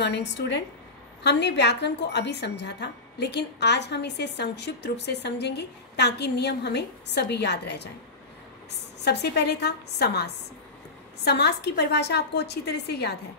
Morning student, हमने व्याकरण को अभी समझा था, लेकिन आज हम इसे संक्षिप्त रूप से समझेंगे ताकि नियम हमें सभी याद रह जाएं। सबसे पहले था समास। समास की परिभाषा आपको अच्छी तरह से याद है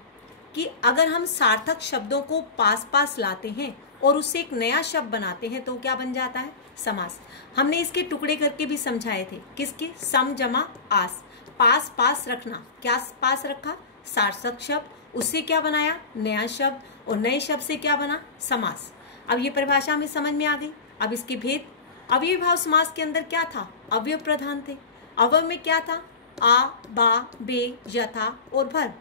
कि अगर हम सार्थक शब्दों को पास पास लाते हैं और उससे एक नया शब्द बनाते हैं तो क्या बन जाता है? समास। हमने इसके टुकड़े करके भी समझाए थे। किसके? सम जमा आस। पास पास रखना। क्या पास रखा? सार्थक शब्द, उससे क्या बनाया? नया शब्द, और नए शब्द से क्या बना? समास। अब ये परिभाषा हमें समझ में आ गई। अब इसके भेद। अव्ययी भाव समास के अंदर क्या था? अवयव प्रधान थे। अवयव में क्या था? आ, बा, बे, यथा और भर।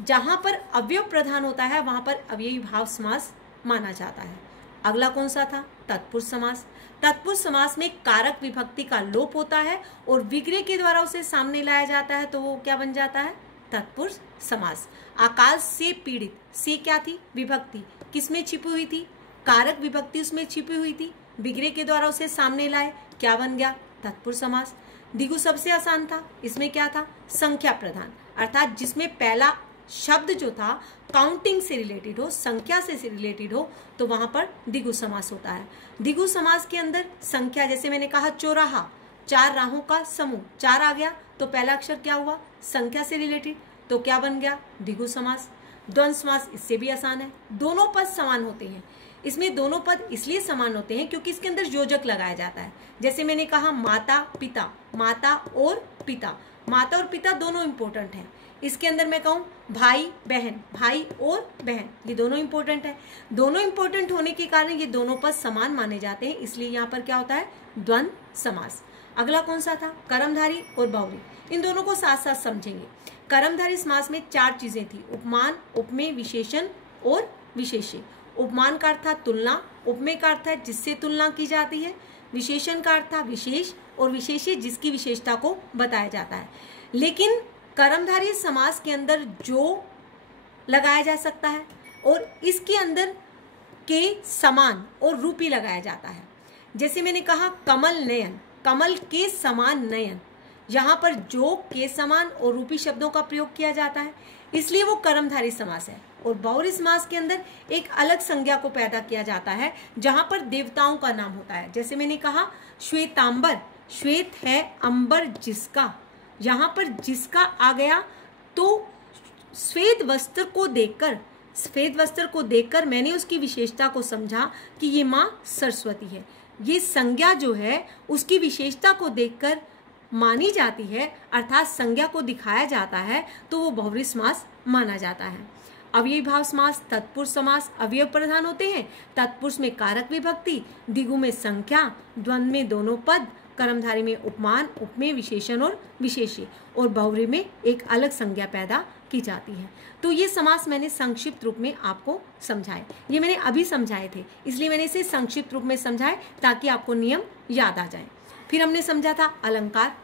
जहां पर अवयव प्रधान होता है वहां पर अव्ययी भाव समास माना जाता है। अगला कौन सा था? तत्पुरुष समास। तत्पुरुष समास में कारक विभक्ति का लोप होता है और विग्रह के द्वारा उसे सामने लाया जाता है तो वो क्या बन जाता है? तत्पुरुष समास। अकाल से पीड़ित, से क्या थी? विभक्ति। किसमें छिपी हुई थी? कारक विभक्ति उसमें छिपी हुई थी, विग्रह के द्वारा उसे सामने लाए, क्या बन गया? तत्पुरुष समास। द्विगु सबसे आसान था। इसमें क्या था? संख्या प्रधान, अर्थात जिसमें पहला शब्द जो था काउंटिंग से रिलेटेड हो, संख्या से रिलेटेड हो, तो वहां पर द्विगु समास होता है। द्विगु समास के अंदर संख्या, जैसे मैंने कहा चौराहा, चार राहों का समूह, चार आ गया तो पहला अक्षर क्या हुआ? संख्या से रिलेटेड, तो क्या बन गया? द्विगु समास। द्वंद्व समास इससे भी आसान है। दोनों पद समान होते हैं। इसमें दोनों पद इसलिए समान होते हैं क्योंकि इसके अंदर योजक लगाया जाता है। जैसे मैंने कहा माता पिता, माता और पिता, माता और पिता दोनों इंपॉर्टेंट हैं। इसके अंदर मैं कहूँ भाई बहन, भाई और बहन, ये दोनों इंपॉर्टेंट है। दोनों इंपॉर्टेंट होने के कारण ये दोनों पद समान माने जाते हैं, इसलिए यहाँ पर क्या होता है? द्वंद्व समास। अगला कौन सा था? कर्मधारी और बहुव्रीहि। इन दोनों को साथ साथ समझेंगे। कर्मधारी समास में चार चीजें थी: उपमान, उपमेय, विशेषण और विशेष्य। उपमान का अर्थ था तुलना, उपमेय का अर्थ है जिससे तुलना की जाती है, विशेषण का अर्थ था विशेष, और विशेष्य जिसकी विशेषता को बताया जाता है। लेकिन कर्मधारी समास के अंदर जो लगाया जा सकता है और इसके अंदर के समान और रूपी लगाया जाता है। जैसे मैंने कहा कमल नयन, कमल के समान नयन, यहाँ पर जो के समान और रूपी शब्दों का प्रयोग किया जाता है, इसलिए वो कर्मधारी समास है। और बहुव्रीहि समास के अंदर एक अलग संज्ञा को पैदा किया जाता है जहां पर देवताओं का नाम होता है। जैसे मैंने कहा श्वेतांबर, श्वेत है अंबर जिसका, यहाँ पर जिसका आ गया तो श्वेत वस्त्र को देखकर, श्वेत वस्त्र को देखकर मैंने उसकी विशेषता को समझा कि ये माँ सरस्वती है। ये संज्ञा जो है उसकी विशेषता को देखकर मानी जाती है, अर्थात संज्ञा को दिखाया जाता है, तो वो बहुव्रीहि समास माना जाता है। अव्ययी भाव समास, तत्पुरुष समास अवयव प्रधान होते हैं। तत्पुरुष में कारक विभक्ति, द्विगु में संख्या, द्वंद्व में दोनों पद, कर्मधारी में उपमान, उपमेय, विशेषण और विशेष्य, और बहुव्रीहि में एक अलग संज्ञा पैदा की जाती है। तो ये समास मैंने संक्षिप्त रूप में आपको समझाए। ये मैंने अभी समझाए थे, इसलिए मैंने इसे संक्षिप्त रूप में समझाए ताकि आपको नियम याद आ जाए। फिर हमने समझा था अलंकार।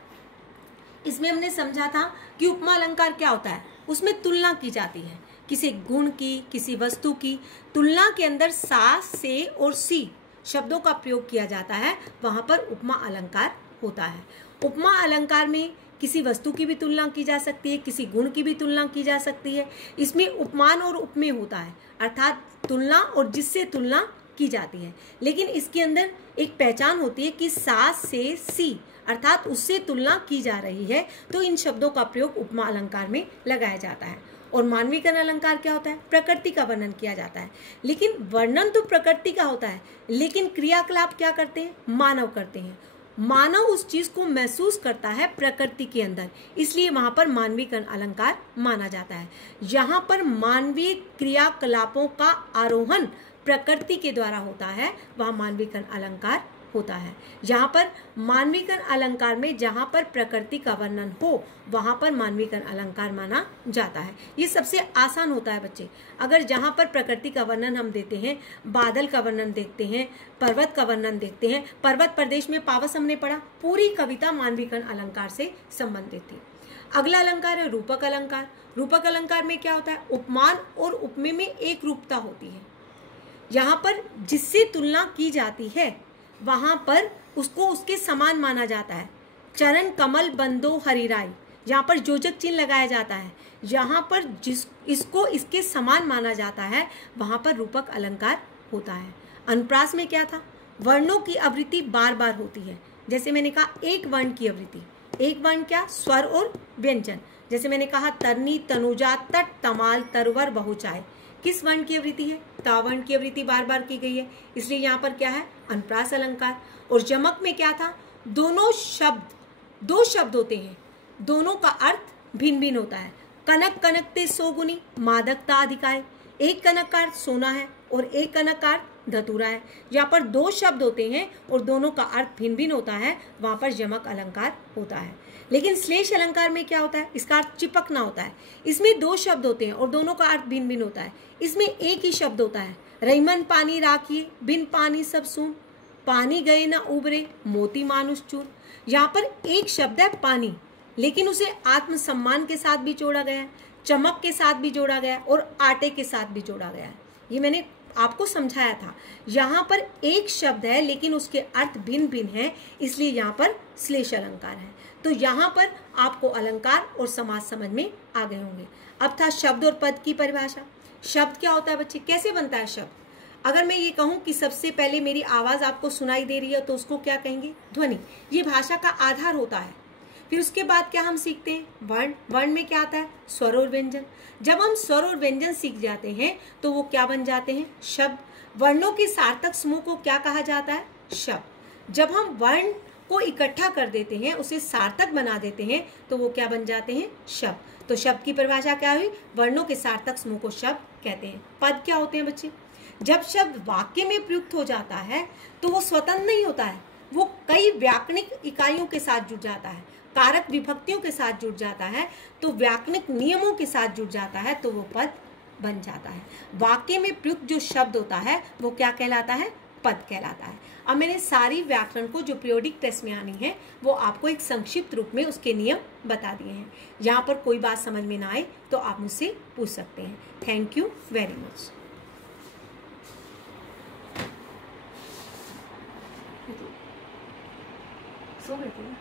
इसमें हमने समझा था कि उपमा अलंकार क्या होता है। उसमें तुलना की जाती है किसी गुण की, किसी वस्तु की। तुलना के अंदर सा, से और सी शब्दों का प्रयोग किया जाता है, वहां पर उपमा अलंकार होता है। उपमा अलंकार में किसी वस्तु की भी तुलना की जा सकती है, किसी गुण की भी तुलना की जा सकती है। इसमें उपमान और उपमेय होता है, अर्थात तुलना और जिससे तुलना की जाती है। लेकिन इसके अंदर एक पहचान होती है कि सा, से, सी, अर्थात उससे तुलना की जा रही है, तो इन शब्दों का प्रयोग उपमा अलंकार में लगाया जाता है। और मानवीकरण अलंकार क्या होता है? प्रकृति का वर्णन किया जाता है। लेकिन वर्णन तो प्रकृति का होता है, लेकिन क्रियाकलाप क्या करते हैं? मानव करते हैं। मानव उस चीज को महसूस करता है प्रकृति के अंदर, इसलिए वहां पर मानवीकरण अलंकार माना जाता है। यहाँ पर मानवीय क्रियाकलापों का आरोहण प्रकृति के द्वारा होता है, वहां मानवीकरण अलंकार होता है। जहां पर मानवीकरण अलंकार में जहां पर प्रकृति का वर्णन हो वहां पर मानवीकरण अलंकार माना जाता है। ये सबसे आसान होता है बच्चे। अगर जहां पर प्रकृति का वर्णन हम देते हैं, बादल का वर्णन देखते हैं, पर्वत का वर्णन देखते हैं, पर्वत प्रदेश में पावस हमने पढ़ा, पूरी कविता मानवीकरण अलंकार से संबंधित थी। अगला अलंकार है रूपक अलंकार। रूपक अलंकार में क्या होता है? उपमान और उपमेय में एक रूपता होती है। यहाँ पर जिससे तुलना की जाती है वहां पर उसको उसके समान माना जाता है। चरण कमल बंदो हरिराई, यहाँ पर योजक चिन्ह लगाया जाता है, यहाँ पर इसको इसके समान माना जाता है, वहाँ पर रूपक अलंकार होता है। अनुप्रास में क्या था, वर्णों की आवृत्ति बार बार होती है। जैसे मैंने कहा एक वर्ण की आवृत्ति, एक वर्ण क्या, स्वर और व्यंजन। जैसे मैंने कहा तरनी, तनुजा, तट, तमाल, तरवर, बहुचाय, किस वर्ण की आवृत्ति है, ता वर्ण की आवृत्ति बार बार की गई है, इसलिए यहाँ पर क्या है, अनुप्रास अलंकार। और यमक में क्या था, दोनों शब्द, दो शब्द होते हैं, दोनों का अर्थ भिन्न भिन्न होता है। कनक कनकते सोगुनी, मादकता अधिकाय, एक कनक का अर्थ सोना है और एक कनक का अर्थ धतूरा है। यहाँ पर दो शब्द होते हैं और दोनों का अर्थ भिन्न भिन्न होता है, वहां पर यमक अलंकार होता है। लेकिन श्लेष अलंकार में क्या होता है, इसका अर्थ चिपकना होता है। इसमें दो शब्द होते हैं और दोनों का अर्थ भिन्न भिन्न होता है। इसमें एक ही शब्द होता है, रईमन पानी राखिए, बिन पानी सब सून, पानी गए ना उबरे, मोती मानुष चूर। यहाँ पर एक शब्द है पानी, लेकिन उसे आत्मसम्मान के साथ भी जोड़ा गया है, चमक के साथ भी जोड़ा गया और आटे के साथ भी जोड़ा गया है। ये मैंने आपको समझाया था। यहाँ पर एक शब्द है लेकिन उसके अर्थ भिन्न भिन्न हैं, इसलिए यहाँ पर श्लेष अलंकार है। तो यहाँ पर आपको अलंकार और समास समझ में आ गए होंगे। अब था शब्द और पद की परिभाषा। शब्द क्या होता है बच्चे, कैसे बनता है शब्द? अगर मैं ये कहूँ कि सबसे पहले मेरी आवाज़ आपको सुनाई दे रही है तो उसको क्या कहेंगे, ध्वनि। ये भाषा का आधार होता है। फिर उसके बाद क्या हम सीखते हैं, वर्ण। वर्ण में क्या आता है, स्वर और व्यंजन। जब हम स्वर और व्यंजन सीख जाते हैं तो वो क्या बन जाते हैं, शब्द। वर्णों के सार्थक समूह को क्या कहा जाता है, शब्द। जब हम वर्ण को इकट्ठा कर देते हैं, उसे सार्थक बना देते हैं, तो वो क्या बन जाते हैं, शब्द। तो शब्द की परिभाषा क्या हुई, वर्णों के सार्थक समूह को शब्द कहते हैं। पद क्या होते हैं बच्चे, जब शब्द वाक्य में प्रयुक्त हो जाता है तो वो स्वतंत्र नहीं होता है, वो कई व्याकरणिक इकाइयों के साथ जुड़ जाता है, कारक विभक्तियों के साथ जुड़ जाता है, तो व्याकरणिक नियमों के साथ जुड़ जाता है, तो वो पद बन जाता है। वाक्य में प्रयुक्त जो शब्द होता है वो क्या कहलाता है, पद कहलाता है। अब मैंने सारी व्याकरण को जो पीरियोडिक टेस्ट में आनी है वो आपको एक संक्षिप्त रूप में उसके नियम बता दिए हैं। यहाँ पर कोई बात समझ में ना आए तो आप मुझसे पूछ सकते हैं। Thank you very much. सो गए थे ना?